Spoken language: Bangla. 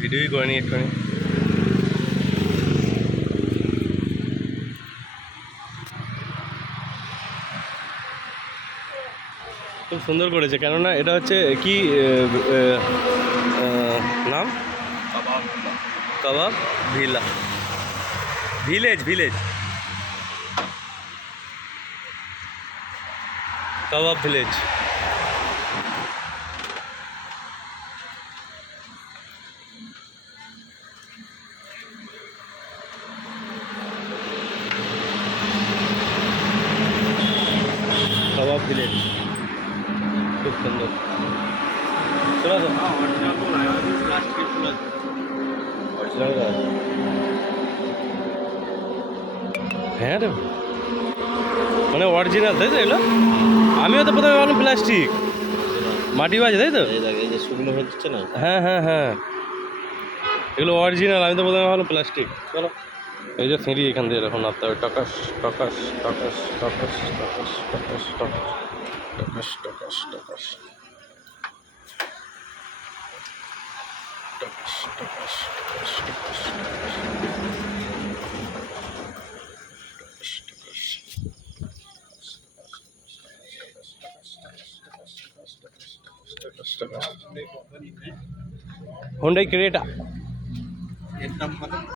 ভিডিওই করেনি একটুখানি। খুব সুন্দর করেছে, কেননা এটা হচ্ছে কি নাম কাবাব ভিলা, ভিলেজ ভিলেজ কাবাব ভিলেজ। কাবাব ভিলেজ খুব সুন্দর। চলো তো হ্যাঁ রে, মানে অরিজিনাল তাই তো এগুলো? আমিও তো প্রথমে ভাবলাম প্লাস্টিক, মাটি বাজে তাই তো? এই যে শুকনো হচ্ছে না। হ্যাঁ হ্যাঁ হ্যাঁ, এগুলো অরিজিনাল, আমি তো প্রথমে ভাবলাম প্লাস্টিক। চলো, এই যে সিঁড়ি এখান দিয়ে এরকম নামতে হবে, টকাস টকাস টকাস টকাস টকাস টকাস টকাস টকাস টকাস টকাস টকাস টকাস টকাস Hyundai Creta। এর দাম কত?